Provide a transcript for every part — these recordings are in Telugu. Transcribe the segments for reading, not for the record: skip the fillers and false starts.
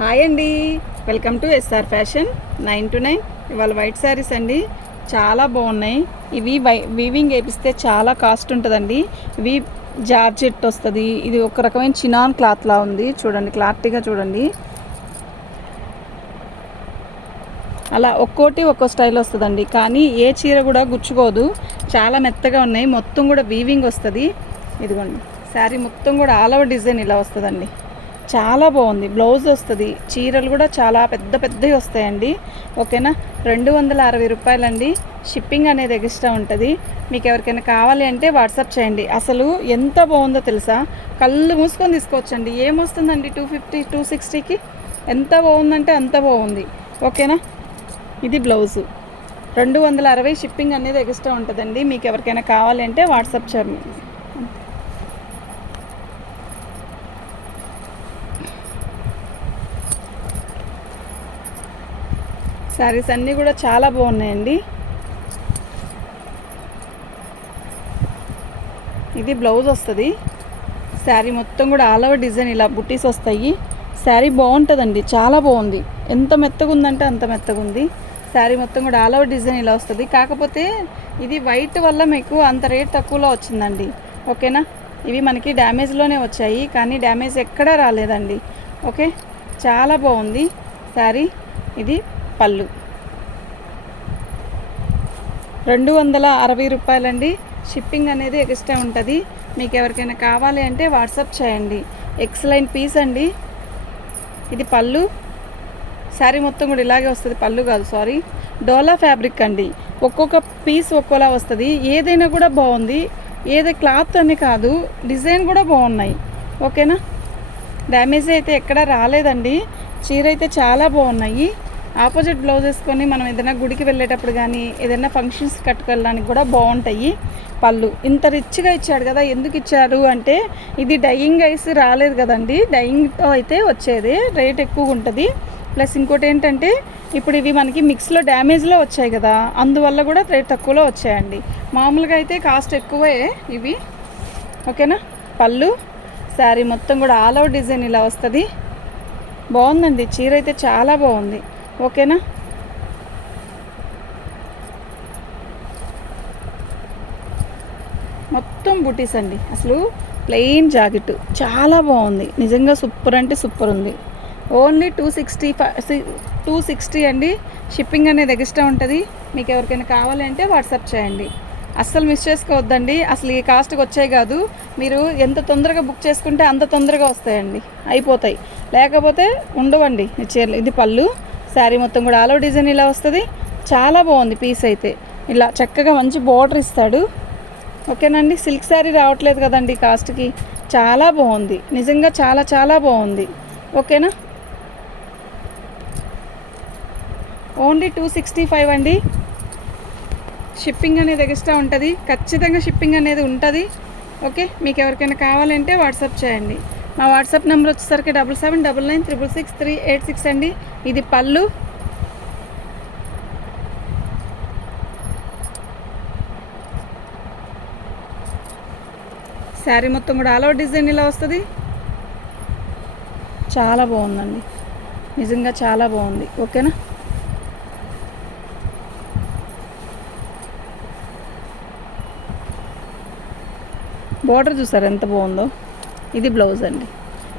హాయ్ అండి, welcome to SR fashion 9 to 9. ఇవాళ వైట్ శారీస్ అండి, చాలా బాగున్నాయి. ఇవి వీవింగ్ వేపిస్తే చాలా కాస్ట్ ఉంటుందండి. ఇవి జార్జెట్ వస్తుంది. ఇది ఒక రకమైన చినాన్ క్లాత్లా ఉంది. చూడండి, క్లారిటీగా చూడండి. అలా ఒక్కోటి ఒక్కో స్టైల్ వస్తుందండి, కానీ ఏ చీర కూడా గుచ్చుకోదు. చాలా మెత్తగా ఉన్నాయి. మొత్తం కూడా వీవింగ్ వస్తుంది. ఇదిగోండి, శారీ మొత్తం కూడా ఆల్ ఓవర్ డిజైన్ ఇలా వస్తుందండి. చాలా బాగుంది. బ్లౌజ్ వస్తుంది. చీరలు కూడా చాలా పెద్ద పెద్దవి వస్తాయండి. ఓకేనా, 260 రూపాయలండి. షిప్పింగ్ అనేది ఎక్స్ట్రా ఉంటుంది. మీకు ఎవరికైనా కావాలి అంటే వాట్సాప్ చేయండి. అసలు ఎంత బాగుందో తెలుసా, కళ్ళు మూసుకొని తీసుకోవచ్చండి. ఏమొస్తుందండి 250 260కి, ఎంత బాగుందంటే అంత బాగుంది. ఓకేనా, ఇది బ్లౌజు 260. షిప్పింగ్ అనేది ఎక్స్ట్రా ఉంటుందండి. మీకు ఎవరికైనా కావాలి అంటే వాట్సాప్ చేయండి. శారీస్ అన్నీ కూడా చాలా బాగున్నాయండి. ఇది బ్లౌజ్ వస్తుంది. శారీ మొత్తం కూడా ఆల్ ఓవర్ డిజైన్ ఇలా బుట్టీస్ వస్తాయి. శారీ బాగుంటుందండి, చాలా బాగుంది. ఎంత మెత్తగా ఉందంటే అంత మెత్తగా ఉంది. శారీ మొత్తం కూడా ఆల్ ఓవర్ డిజైన్ ఇలా వస్తుంది. కాకపోతే ఇది వైట్ వల్ల మీకు అంత రేట్ తక్కువలో వచ్చిందండి. ఓకేనా, ఇవి మనకి డ్యామేజ్లోనే వచ్చాయి, కానీ డ్యామేజ్ ఎక్కడా రాలేదండి. ఓకే, చాలా బాగుంది శారీ. ఇది పళ్ళు 260 రూపాయలండి. షిప్పింగ్ అనేది ఎక్స్ట్రా ఉంటుంది. మీకు ఎవరికైనా కావాలి అంటే వాట్సాప్ చేయండి. ఎక్సలెంట్ పీస్ అండి. ఇది పళ్ళు. శారీ మొత్తం కూడా ఇలాగే వస్తుంది. పళ్ళు కాదు, సారీ, డోలా ఫ్యాబ్రిక్ అండి. ఒక్కొక్క పీస్ ఒక్కోలా వస్తుంది. ఏదైనా కూడా బాగుంది. ఏది క్లాత్ అని కాదు, డిజైన్ కూడా బాగున్నాయి. ఓకేనా, డ్యామేజ్ అయితే ఎక్కడా రాలేదండి. చీర అయితే చాలా బాగున్నాయి. ఆపోజిట్ బ్లౌజ్ వేసుకొని మనం ఏదైనా గుడికి వెళ్ళేటప్పుడు కానీ ఏదైనా ఫంక్షన్స్ కట్టుకెళ్ళడానికి కూడా బాగుంటాయి. పళ్ళు ఇంత రిచ్గా ఇచ్చాడు కదా, ఎందుకు ఇచ్చారు అంటే ఇది డైయింగ్ ఐస్ రాలేదు కదండి. డైయింగ్తో అయితే వచ్చేది, రేట్ ఎక్కువగా ఉంటుంది. ప్లస్ ఇంకోటి ఏంటంటే ఇప్పుడు ఇవి మనకి మిక్స్లో డ్యామేజ్లో వచ్చాయి కదా, అందువల్ల కూడా రేట్ తక్కువలో వచ్చాయండి. మామూలుగా అయితే కాస్ట్ ఎక్కువే ఇవి. ఓకేనా, పళ్ళు. శారీ మొత్తం కూడా ఆల్ ఓవర్ డిజైన్ ఇలా వస్తుంది. బాగుందండి, చీర అయితే చాలా బాగుంది. ఓకేనా, మొత్తం బుటీస్ అండి. అసలు ప్లెయిన్ జాకెట్ చాలా బాగుంది. నిజంగా సూపర్ అంటే సూపర్ ఉంది. ఓన్లీ 260 అండి. షిప్పింగ్ అనేది ఎక్స్ట్రా ఉంటుంది. మీకు ఎవరికైనా కావాలి అంటే వాట్సాప్ చేయండి. అస్సలు మిస్ చేసుకోవద్దండి. అసలు ఈ కాస్ట్కి వచ్చాయి కాదు, మీరు ఎంత తొందరగా బుక్ చేసుకుంటే అంత తొందరగా వస్తాయండి, అయిపోతాయి. లేకపోతే ఉండవండి ఈ చీరలు. ఇది పళ్ళు. శారీ మొత్తం కూడా ఆల్ ఓవర్ డిజైన్ ఇలా వస్తుంది. చాలా బాగుంది పీస్ అయితే. ఇలా చక్కగా మంచి బార్డర్ ఇస్తాడు. ఓకేనండి, సిల్క్ శారీ రావట్లేదు కదండి కాస్ట్కి. చాలా బాగుంది, నిజంగా చాలా చాలా బాగుంది. ఓకేనా, ఓన్లీ 265 అండి. షిప్పింగ్ అనేది ఎక్స్ట్రా ఉంటుంది. ఖచ్చితంగా షిప్పింగ్ అనేది ఉంటుంది. ఓకే, మీకు ఎవరికైనా కావాలంటే వాట్సాప్ చేయండి. మా వాట్సాప్ నెంబర్ వచ్చేసరికి 7799666386 అండి. ఇది పళ్ళు. శారీ మొత్తం కూడా ఆల్ ఓవర్ డిజైన్ ఇలా వస్తుంది. చాలా బాగుందండి, నిజంగా చాలా బాగుంది. ఓకేనా, బార్డర్ చూసారు ఎంత బాగుందో. ఇది బ్లౌజ్ అండి.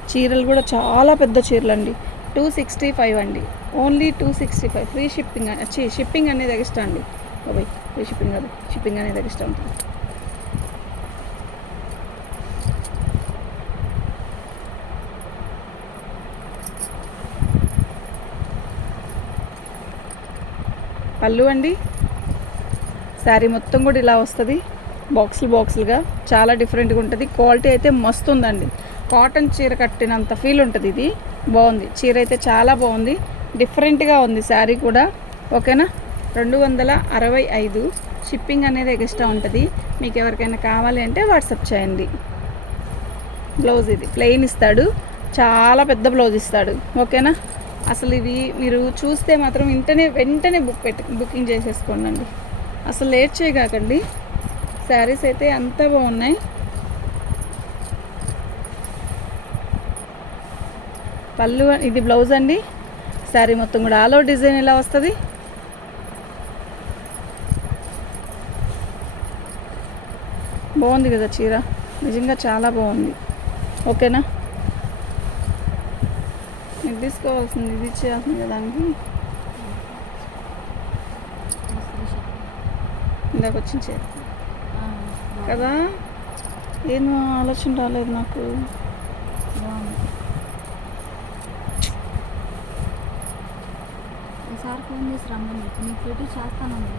చీరలు కూడా చాలా పెద్ద చీరలు అండి. 265 అండి. ఓన్లీ 265. Free shipping. షిప్పింగ్ అనేది ఎక్స్ట్రా అండి. ఓకే, ఫ్రీ షిప్పింగ్ కాదు, షిప్పింగ్ అనేది ఎక్స్ట్రా ఉంటుంది. పళ్ళు అండి. శారీ మొత్తం కూడా ఇలా వస్తుంది. బాక్సులుగా చాలా డిఫరెంట్గా ఉంటుంది. క్వాలిటీ అయితే మస్తు ఉందండి. కాటన్ చీర కట్టినంత ఫీల్ ఉంటుంది. ఇది బాగుంది. చీర అయితే చాలా బాగుంది, డిఫరెంట్గా ఉంది శారీ కూడా. ఓకేనా, 265. షిప్పింగ్ అనేది ఎక్స్ట్రా ఉంటుంది. మీకు ఎవరికైనా కావాలి అంటే వాట్సాప్ చేయండి. బ్లౌజ్ ఇది ప్లెయిన్ ఇస్తాడు. చాలా పెద్ద బ్లౌజ్ ఇస్తాడు. ఓకేనా, అసలు ఇవి మీరు చూస్తే మాత్రం వెంటనే బుకింగ్ చేసేసుకోండి. అసలు లేట్ చేయకండి. శారీస్ అయితే అంత బాగున్నాయి. పళ్ళు ఇది బ్లౌజ్ అండి. శారీ మొత్తం కూడా ఆల్ ఓవర్ డిజైన్ ఇలా వస్తుంది. బాగుంది కదా చీర, నిజంగా చాలా బాగుంది. ఓకేనా, ఇది తీసుకోవాల్సింది, ఇది ఇచ్చేయాల్సింది కదా దానికి. ఇందాక వచ్చిన చీర కదా, ఏం ఆలోచన రాలేదు నాకు. సార్ ఫోన్ చేసి రమ్మని చెప్పి నీకు పెట్టి చేస్తానండి.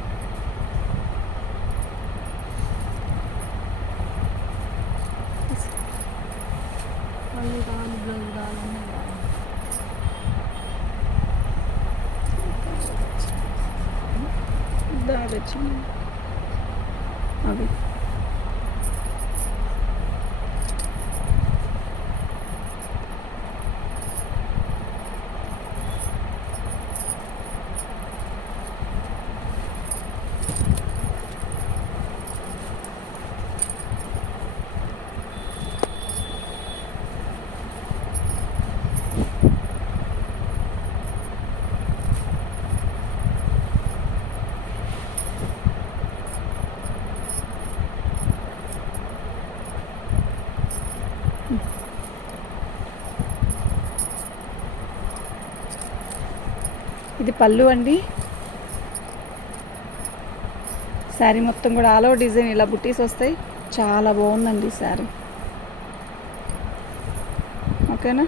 వాళ్ళు కావాలి, బ్లౌజ్ కావాలన్నీ కావాలి. అవి ఇది పళ్ళు అండి. శారీ మొత్తం కూడా ఆల్ ఓవర్ డిజైన్ ఇలా బుట్టీస్ వస్తాయి. చాలా బాగుందండి శారీ. ఓకేనా,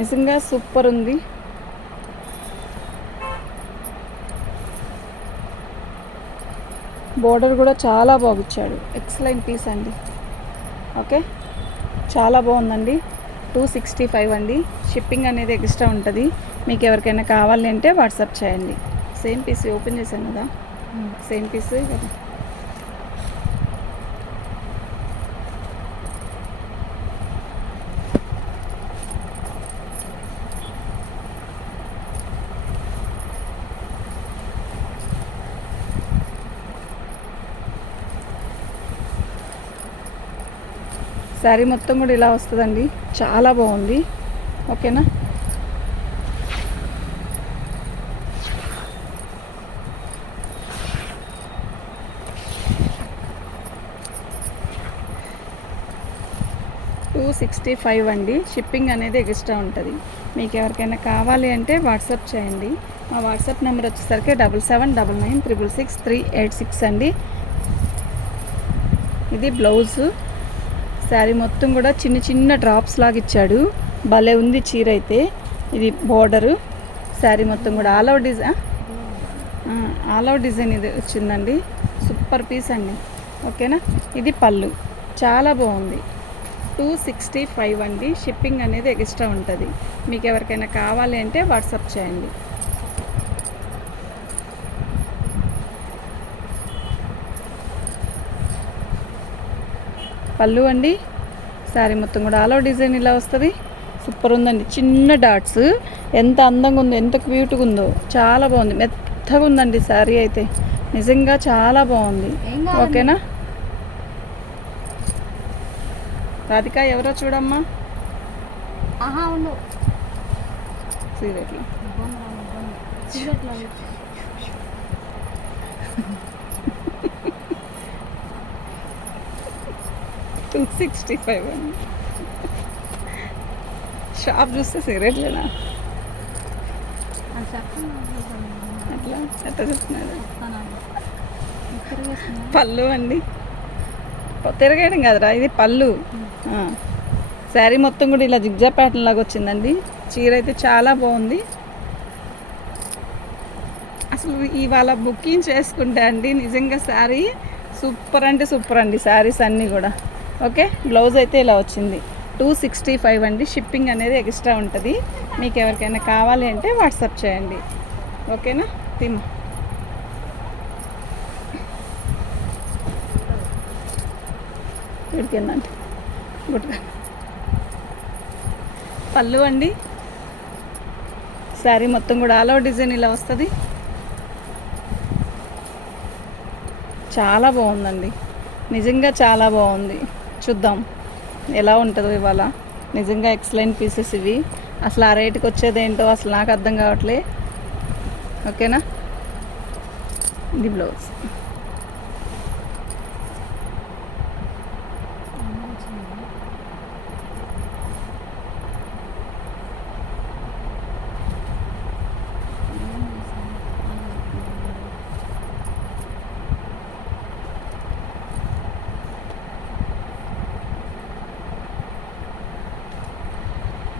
నిజంగా సూపర్ ఉంది. బోర్డర్ కూడా చాలా బాగుచ్చాడు. ఎక్సలెంట్ పీస్ అండి. ఓకే, చాలా బాగుందండి. 265 అండి. షిప్పింగ్ అనేది ఎక్స్ట్రా ఉంటుంది. మీకు ఎవరికైనా కావాలి అంటే వాట్సాప్ చేయండి. సేమ్ పీస్ ఓపెన్ చేశాను కదా, సేమ్ పీస్ కదా. శారీ మొత్తం కూడా ఇలా వస్తుందండి. చాలా బాగుంది. ఓకేనా, $265 అండి. షిప్పింగ్ అనేది ఎక్స్ట్రా ఉంటుంది. మీకు ఎవరికైనా కావాలి అంటే వాట్సాప్ చేయండి. మా వాట్సాప్ నెంబర్ వచ్చేసరికి 7799966386 అండి. ఇది బ్లౌజు. శారీ మొత్తం కూడా చిన్న చిన్న డ్రాప్స్ లాగా ఇచ్చాడు. భలే ఉంది చీర అయితే. ఇది బోర్డరు. శారీ మొత్తం కూడా ఆల్ ఓవర్ డిజైన్ ఇది వచ్చిందండి. సూపర్ పీస్ అండి. ఓకేనా, ఇది పళ్ళు. చాలా బాగుంది. 265 అండి. షిప్పింగ్ అనేది ఎక్స్ట్రా ఉంటుంది. మీకు ఎవరికైనా కావాలి అంటే వాట్సాప్ చేయండి. పళ్ళు అండి. శారీ మొత్తం కూడా ఆల్ ఓవర్ డిజైన్ ఇలా వస్తుంది. సూపర్ ఉందండి. చిన్న డాట్స్, ఎంత అందంగా ఉందో, ఎంత క్యూట్గా ఉందో. చాలా బాగుంది. మెత్తగా ఉందండి శారీ అయితే. నిజంగా చాలా బాగుంది. ఓకేనా, రాధిక ఎవరో చూడమ్మా. సీరియట్లు 265 అండి. షాప్ చూస్తే సిగరెట్లేనా అట్లా ఎట్లా చెప్తున్నారు. పళ్ళు అండి. తిరగేయడం కదరా, ఇది పళ్ళు. శారీ మొత్తం కూడా ఇలా జిగ్జా ప్యాటర్న్ లాగా వచ్చిందండి. చీర అయితే చాలా బాగుంది. అసలు ఇవాళ బుకింగ్ చేసుకుంటే అండి నిజంగా శారీ సూపర్ అంటే సూపర్ అండి. శారీస్ అన్నీ కూడా. ఓకే, బ్లౌజ్ అయితే ఇలా వచ్చింది. 265 అండి. షిప్పింగ్ అనేది ఎక్స్ట్రా ఉంటుంది. మీకు ఎవరికైనా కావాలి అంటే వాట్సాప్ చేయండి. ఓకేనా, తిమ్మ ఇడికిందండి. గుడ్. పళ్ళు అండి. శారీ మొత్తం కూడా ఆల్ ఓవర్ డిజైన్ ఇలా వస్తుంది. చాలా బాగుందండి. నిజంగా చాలా బాగుంది. చూద్దాం ఎలా ఉంటుందో ఇవాళ. నిజంగా ఎక్సలెంట్ పీసెస్ ఇవి. అసలు ఆ రేటుకి వచ్చేదేంటో అసలు నాకు అర్థం కావట్లే. ఓకేనా, ఇది బ్లౌజ్.